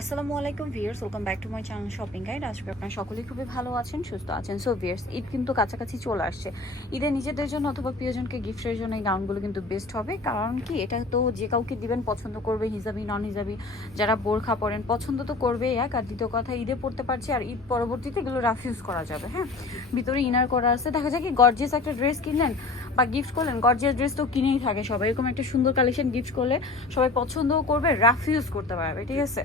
আসসালামু আলাইকুম viewers welcome back to my channel shopping guide আজকে আপনারা সকলেই খুবই ভালো আছেন, সুস্থ আছেন। সো ভিয়ার্স ঈদ কিন্তু কাছাকাছি চলে আসছে। ঈদে নিজেদের জন্য অথবা প্রিয়জনকে গিফটের জন্য এই গাউনগুলো কিন্তু বেস্ট হবে। কারণ কি, এটা তো যে কাউকে দিবেন পছন্দ করবে, হিজাবি নন হিজাবি যারা বোরখা পরেন, পছন্দ তো করবে, এক। আর দ্বিতীয় কথা, ঈদে পড়তে পারছি, আর ঈদ পরবর্তীতে এগুলো রাফিউজ করা যাবে হ্যাঁ? ভিতরে ইনার করা আছে। দেখা যায় কি গর্জিয়াস একটা ড্রেস কিনলেন বা গিফট করলেন গর্জিয়াস ড্রেস তো কিনেই থাকে সবাই। এরকম একটা সুন্দর কালেকশন গিফট করলে সবাই পছন্দও করবে রাফ ইউজ করতে পারবে ঠিক আছে?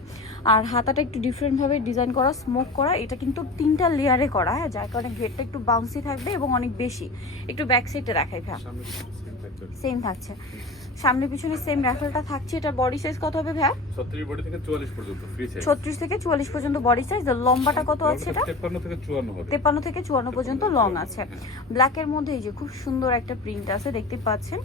আর হাতাটা একটু ডিফারেন্টভাবে ডিজাইন করা স্মোক করা এটা কিন্তু তিনটা লেয়ারে করা হ্যাঁ? যার কারণে ঘেরটা একটু বাউন্সি থাকবে এবং অনেক বেশি। একটু ব্যাক সাইডে রাখাই ভ্যা থাকবে সেম থাকছে। সামনে পিছনে সেম রাফেলটা থাকছে এটা বডি সাইজ কত হবে ভ্যা ছত্রিশ বডি থেকে চুয়াল্লিশ পর্যন্ত ফ্রি সাইজ ছত্রিশ থেকে চুয়াল্লিশ পর্যন্ত বডি সাইজ লম্বাটা কত আছে এটা? তেপ্পান্ন থেকে চুয়ান্ন হবে। তেপান্ন থেকে চুয়ান্ন পর্যন্ত লং আছে। ব্ল্যাকের মধ্যে এই যে খুব সুন্দর একটা প্রিন্ট আছে দেখতে পাচ্ছেন।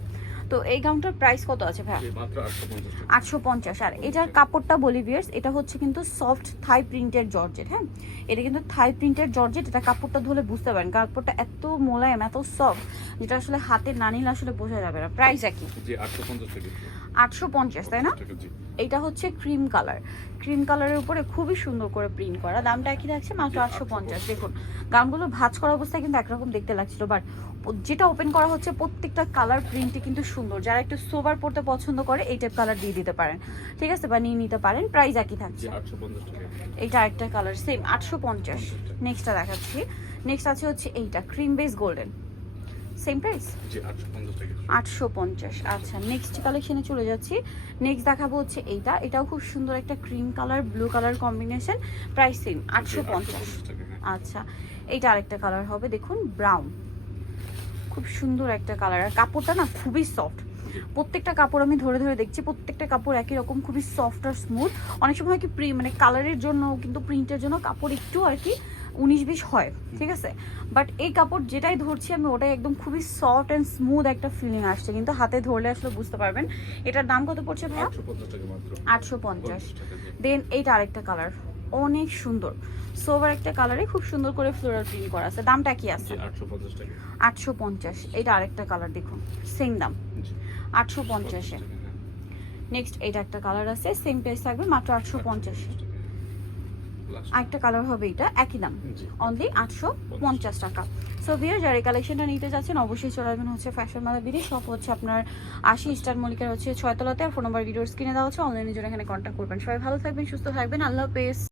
তো এই গাউনটার প্রাইস কত আছে ভাই মাত্র আটশো পঞ্চাশ টাকা। আটশো পঞ্চাশ। আর এটার কাপড়টা বলি ভিয়ার্স এটা হচ্ছে কিন্তু সফট থাই প্রিন্টের জর্জেট হ্যাঁ? এটা কিন্তু থাই প্রিন্টের জর্জেট এটা কাপড়টা ধরে বুঝতে পারেন। কাপড়টা এত মোলায়েম এত সফট যেটা আসলে হাতে না নিলে আসলে বোঝা যাবে না। প্রাইস একই। আটশো পঞ্চাশ তাই না? এটা হচ্ছে ক্রিম কালার ক্রিম কালারের উপরে খুবই সুন্দর করে প্রিন্ট করা। দামটা একই থাকছে মাত্র আটশো পঞ্চাশ। দেখুন গানগুলো ভাঁজ করা অবস্থায় কিন্তু একরকম দেখতে লাগছিল বাট যেটা ওপেন করা হচ্ছে প্রত্যেকটা কালার প্রিন্টই কিন্তু সুন্দর। যারা একটু সোবার পড়তে পছন্দ করে এই টাইপ কালার দিয়ে দিতে পারেন। ঠিক আছে বা নিয়ে নিতে পারেন প্রাইস একই থাকছে। এইটা আরেকটা কালার সেম আটশো পঞ্চাশ। নেক্সটটা দেখাচ্ছি। নেক্সট আছে হচ্ছে এইটা cream base golden same price আটশো পঞ্চাশ আচ্ছা নেক্সট কালেকশনে চলে যাচ্ছি। নেক্সট দেখাবো হচ্ছে এইটা। এটাও খুব সুন্দর একটা cream colour blue colour combination price same আটশো পঞ্চাশ। হ্যাঁ। আচ্ছা এইটা আরেকটা কালার হবে দেখুন ব্রাউন খুব সুন্দর একটা কালার আর কাপড়টা না খুবই সফট প্রত্যেকটা কাপড় আমি ধরে ধরে দেখছি প্রত্যেকটা কাপড় একই রকম খুবই সফট আর স্মুথ অনেক সময় কি প্রি মানে কালারের জন্য কিন্তু প্রিন্টের জন্য কাপড় একটু আর কি উনিশ বিশ হয় ঠিক আছে? বাট এই কাপড় যেটাই ধরছি আমি ওটাই একদম খুবই সফট অ্যান্ড স্মুথ একটা ফিলিং আসছে। কিন্তু হাতে ধরলে আসলে বুঝতে পারবেন এটার দাম কত পড়ছে ভাইয়া? আটশো পঞ্চাশ দেন এইটা আরেকটা কালার অনেক সুন্দর। সোভার একটা কালারে খুব সুন্দর করে ফ্লোরাল প্রিন্ট করা আছে। দামটা কি আছে? আটশো পঞ্চাশ এটা আরেকটা কালার দেখুন সেম দাম। আটশো পঞ্চাশে। নেক্সট এটা একটা কালার আছে সেম প্রাইস থাকবে মাত্র আটশো পঞ্চাশে। আরেকটা কালার হবে এটা একই দাম। অনলি আটশো পঞ্চাশ টাকা। সো ভিয়ার যারা এই কালেকশনটা নিতে যাচ্ছেন অবশ্যই চলে আসবেন হচ্ছে ফ্যাশন মালা বিডি সব হচ্ছে আপনার আশি স্টার মলিকার হচ্ছে ছয়তলাতে। আর ফোন নম্বর ভিডিওর স্ক্রিনে দেওয়া হচ্ছে অনলাইনের জন্য এখানে কন্ট্যাক্ট করবেন। সবাই ভালো থাকবেন সুস্থ থাকবেন। আল্লাহ হাফেজ।